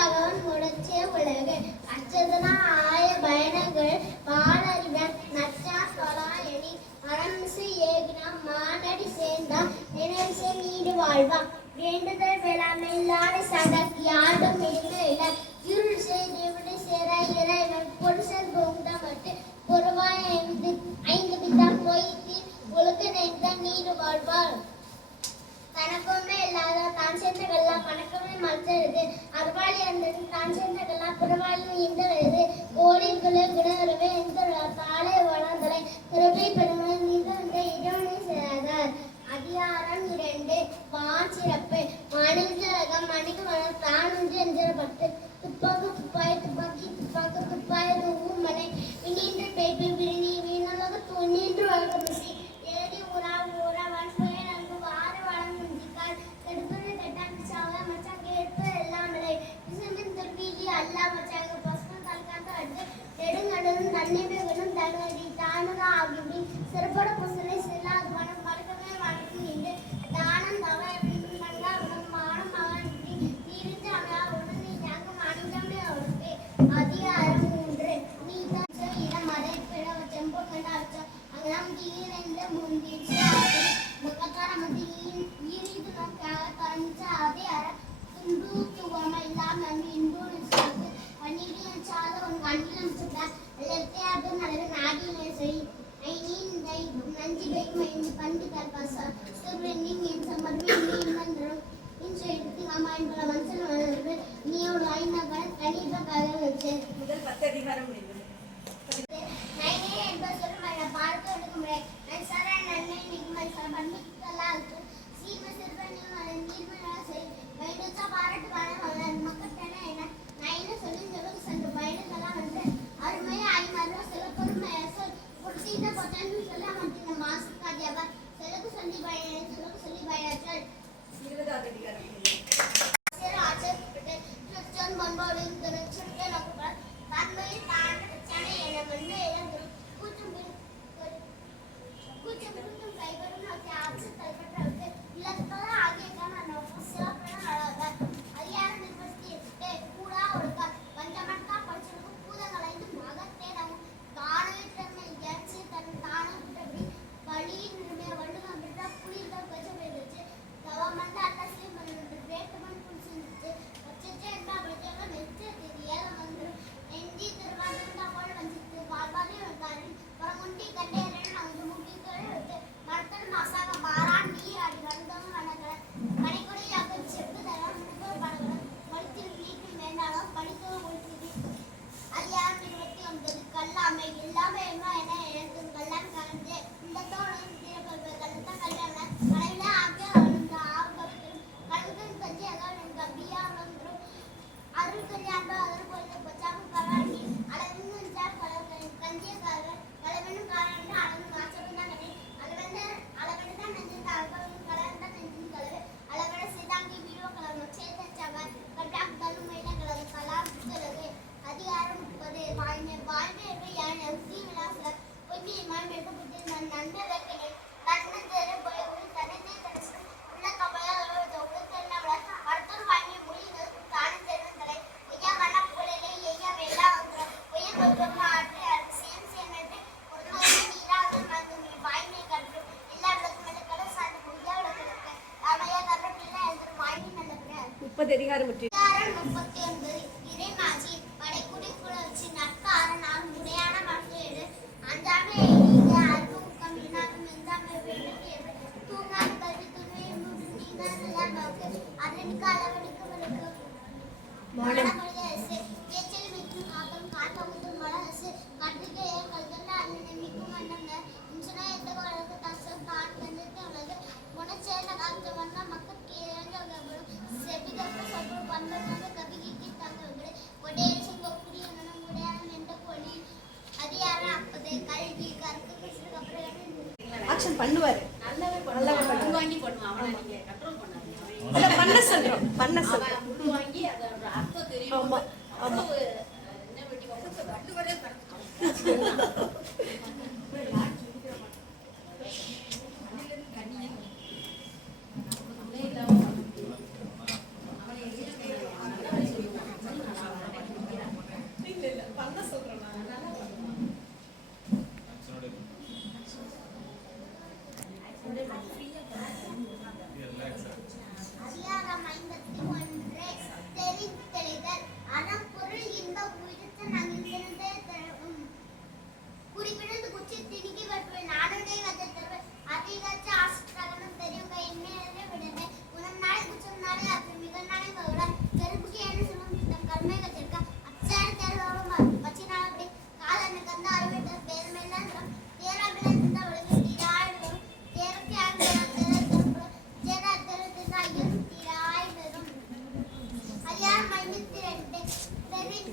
பகவன் முடச்சே உலகு அச்சதனா ஆய பயணங்கள் வாழறிவன் நச்சா சொலா எனி மனமிசு ஏகினா மானடி சேர்ந்தா நினைசே நீடு வாழ்வா வேண்டுதல் வேளாண்மை இல்லாத சதக் யாரும் இல்லை இருள் செய்து சேர இறைவன் பொருசல் பொங்கமட்டு பொறுவாய் ஐந்து பித்தான் போய்த்தி ஒழுக்க நேர்ந்தான் நீடு வாழ்வாள் தனக்குமே இல்லாத தான் சேர்ந்தகெல்லாம் மணக்கமே மறைச்சது அறுவாளி இருந்தது தான் சேர்ந்தகெல்லாம் புறவாளியும் இந்தது கோழிகளே குணவரவே எந்த தாளை வளர்ந்தலை திருப்பி பெருமை நீந்த இடவனை செய்தார் அதிகாரம் 2 வான் சிறப்பு மனிதகம் மணிக மனம் தானொன்று என்கிறப்பட்டு துப்பாக்கு துப்பாய் துப்பாக்கி துப்பாக்கு துப்பாய் தூவும் மனை விண்ணீன்று பேப்பி விழுநீ வீணாக துணின்று வழங்க மிசி ஏறி ஊரா ஊரா வன்புய நன்கு வாறு வளம் முந்திக்கால் கெடுப்பது கட்டாச்சாக மச்சாங்க எடுப்பு எல்லாமலை விசமின் துர்பீகி அல்லா மச்சாங்க பசுமன் தல்காத்த அடுத்து நெடுங்கடலும் தன்னை வெகுனும் தகுதி தானுக ஆகிவி சிறப்பட புசனை செல்லாது மனம் மறக்கவே வழக்கு நின்று தானம் தவ எப்படியும் நங்கா உணம் மானம் மகன் தீர்ந்து அமலா உடனே ஜாங்கம் அணிந்தமே அவருக்கு அதிகாரம் 3 நீ தான் இடம் அதை பிட செம்பு கண்ட அர்த்தம் அங்கெல்லாம் தீரந்த முந்திச்சு முகக்கார மத்தியில் ஈரிது நோக்காக கணிச்ச அதே அற துண்டு துவம இல்லாமல் இன்பு சாக்கு பன்னீரின் சாத உன் கண்ணிலம் சுட்ட லெத்தையாட்டு நல்ல நாடியிலே செய் ஐநீன் தை நஞ்சி வைக்கும் ஐந்து பண்டு கல்பாசா சுப்ரனிங் என் சமர்வி நீ மந்திரம் இன்று எடுத்து அம்மா என்பல மனசில் வளர்ந்து நீ ஒரு ஐநகர கணித கதை வச்சு முதல் 10 அதிகாரம் முடிந்தது. நைனே என்பது சொல்லுமல்ல பார்க்க எடுக்குமுறை நான் சரா நன்மை நிகுமல் சபன்மிக்கலால் சீம சிறுவனின் நீர்மலா செய் வைடுச்சா பாராட்டு வாழ மக்கட்டன என நைன சொல்லி செவகு சென்று பயணத்தெல்லாம் வந்து அருமையை ஐமர்வ சில பொறுமை சொல் குடிசீத பொத்தன்னு சொல்ல மாட்டேங்க மாசுக்காதியாவ செலகு சொல்லி பயணச்சல் 20வது அதிகாரம் ஆச்சரியப்பட்டு கிறிஸ்டியன் பண்பாடு திருச்செந்தே நோக்கப்பட தன்மையை தாண்ட பிரச்சனை என மண்ணு இழந்துரும் கூச்சம் கைவரும் நோக்கி ஆட்சி தலைப்பட்டு இல்லத்தோட ஆகிய நம்ம சிறப்பான அழகாக அதிகார நிர்வகித்து கூடா ஒடுக்க பஞ்சமட்டா படிச்சிருக்கும் பூதங்களைந்து மகத்தேடம் தானே இயற்சி தன் தானம் விட்டபடி வழியின் நிர்மைய வள்ளுவம் விட்டா புலிகள் கட்சி போயிடுச்சு தவமண்ட அட்டசி வேட்டுமன் புடிச்சிருந்துச்சு வச்சுட்டு என்ன அப்படின்னா மெச்சு தெரியல வந்துடும் எந்தி திருவாரூர்ல போல் வஞ்சித்து வாழ்வாலே வந்தாரு புறமுண்டி கண்டேரன் அவங்க முக்கிகள் விட்டு மரத்தன் மாசாக மாறான் நீ அடி வந்தவங்க வணங்கல மணிக்குடியில் அக்கறை செப்பு தரம் முன்பு படங்களை மறுத்தில் வீட்டில் மேலாக படிக்க ஒழித்தது அதிகாரம் 29 கல்லாமை இல்லாம என்ன என எனக்கு கல்லான் கலந்து இல்லத்தோடு கல்லத்தான் கல்யாணம் கலையில ஆகிய கழுகுடன் கஞ்சி அதாவது எனக்கு அப்படியா வந்துடும் அருள் கல்யாணம் அதற்கு போய் பச்சாம பரவாயில்லை அளவுன்னு கஞ்சியக்காரர் அளவெண்ணும் காரணம் அளவு மாற்றம் தான் கதை அளவெண்ணு தான் நெஞ்சு கலவன் கலர் தான் நெஞ்சு கலர் அளவெண்ண சிதாங்கி வீடியோ கலவன் சேத்தச்சாக கட்டாக் தலுமையில கலவு கலாப்புகிறது அதிகாரம் 30 வாழ்வே யான் எவ்வி விளாச பொன்னி மான் எடுக்கப்பட்டு நான் நன்மை வைக்கிறேன் தன்னை தேர போய் ஒரு தனத்தை தனசு உள்ள கவலை உள்ள அடுத்தொரு வாங்கி முடியுங்கள் தானும் தேர்வன் தலை ஐயா மண்ண புகழிலே ஐயா வெள்ளா வந்துடும் உயிர் கொள்வமா ஆற்று சேம் சேமிட்டு ஒரு நீராக மருந்து வாய்மை கற்று எல்லா இடத்துக்கு மேலே கலர் சார்ந்து முடியா விளக்கு ராமையா கற்ற பிள்ளை எழுதும் வாய்மை நல்ல 30 அதிகாரம் 39 இறைமாச்சி படைக்குடி குளர்ச்சி நட்பார நாம் முறையான மனசேடு அஞ்சாமை அறிவு ஊக்கம் இனாகும் எஞ்சாமை வேலைக்கு தூங்காது கல்வி துணை நீதான் எல்லாம் நோக்கு அதனுக்கு அளவெடுக்க விளக்கு பேச்சல் மிக்கும் காக்கம் கால் பகுத்து மலரசு கற்றுக்கையை கல்கண்ட அண்ணனை மிக்கும் அண்ணங்க இன்சுனா எந்த வழக்கு தசம் தான் கண்டித்து உலகு முனச்சேர்ந்த காத்து வண்ண மக்களுக்கு இறங்கப்படும் செபிகப்ப சொற்ப பண்பனாக கவிக்கு தங்கவர்களே கொடையரசு கொக்குடி என்னும் உடையானம் என்ற கொடி அதிகாரம் 50 கல்வி கருக்கு பேசுறதுக்கு அப்புறம் ஆக்ஷன் பண்ணுவாரு நல்லாவே வாங்கி பண்ணுவான் அவனை நீங்க கண்ட்ரோல் பண்ணாதீங்க அத பண்ண சொல்றோம் வாங்கி அதோட அர்த்தம் தெரியும் ஆமா ஆமா என்ன வெட்டி வந்து வட்டு வரைய கரெக்ட்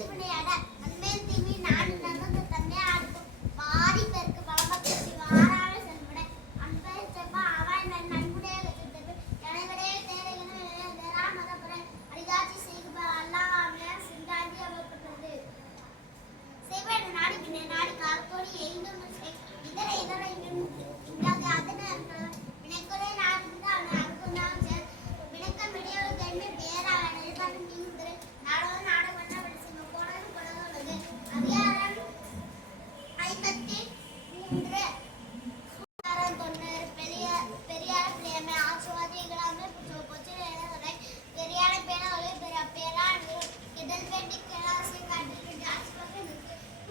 வினையாட நன்மேல் தீமை நாடு நடந்து தன்னை ஆடுக்கும் மாறி பெருக்கு பலமக்கி வாராள செல்வனை அன்பை செப்பா அவன் நன்குடைய கற்றுத்தது கனைவரே தேவையான ராமதபுரன் அடிகாட்சி செய்குப அல்லாஹ்வே சிந்தாண்டி அவப்பட்டது சேவன நாடி பின்ன நாடி காத்தோடி எய்தும் இதர இதர இண்டாக அதன வினைக்குறை நாடுந்து அவன் அறுக்குந்தான் சேர் வினைக்கம் விடையோடு கண்மை பேரா நெல்பாட்டு நீங்குது நாடோடு நாடகமன்ற விடுசிங்க போனது கொடவுள்ளது அதிகாரம் 53 சூதாரம் தொண்ணூறு பெரியார் பிரியமை ஆசுவாதிகளாமே பொச்சில் எழுதுரை பெரியார பேனாவளை பேரான் இதழ் வேண்டி கிளாசி காட்டிட்டு ஜாஸ்தி பக்கம்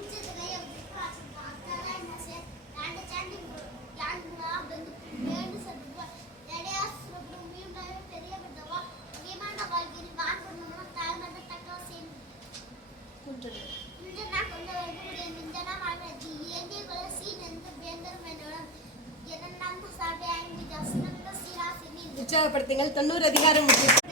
உச்சத்துகை அத்தனை என்ன சேர் ரெண்டு சாண்டி யாருன்னா வேண்டு சத்துவா எடையா சுரப்பும் மீண்டாவே பெரிய விதவா முக்கியமான வாழ்க்கையில் வான்பண்ணணும் தாழ்மட்ட தக்கவசியம் இன்றுனா கொண்டு வரக்கூடிய மிஞ்சனா வாழ்க்கை ஏந்திய கொலை சீனந்து பேந்தரும் என்னோட இரண்டாம் சாட்டை 5 ஜசனந்த சீராசினி உற்சாகப்படுத்துங்கள் 90 அதிகாரம் முடிவு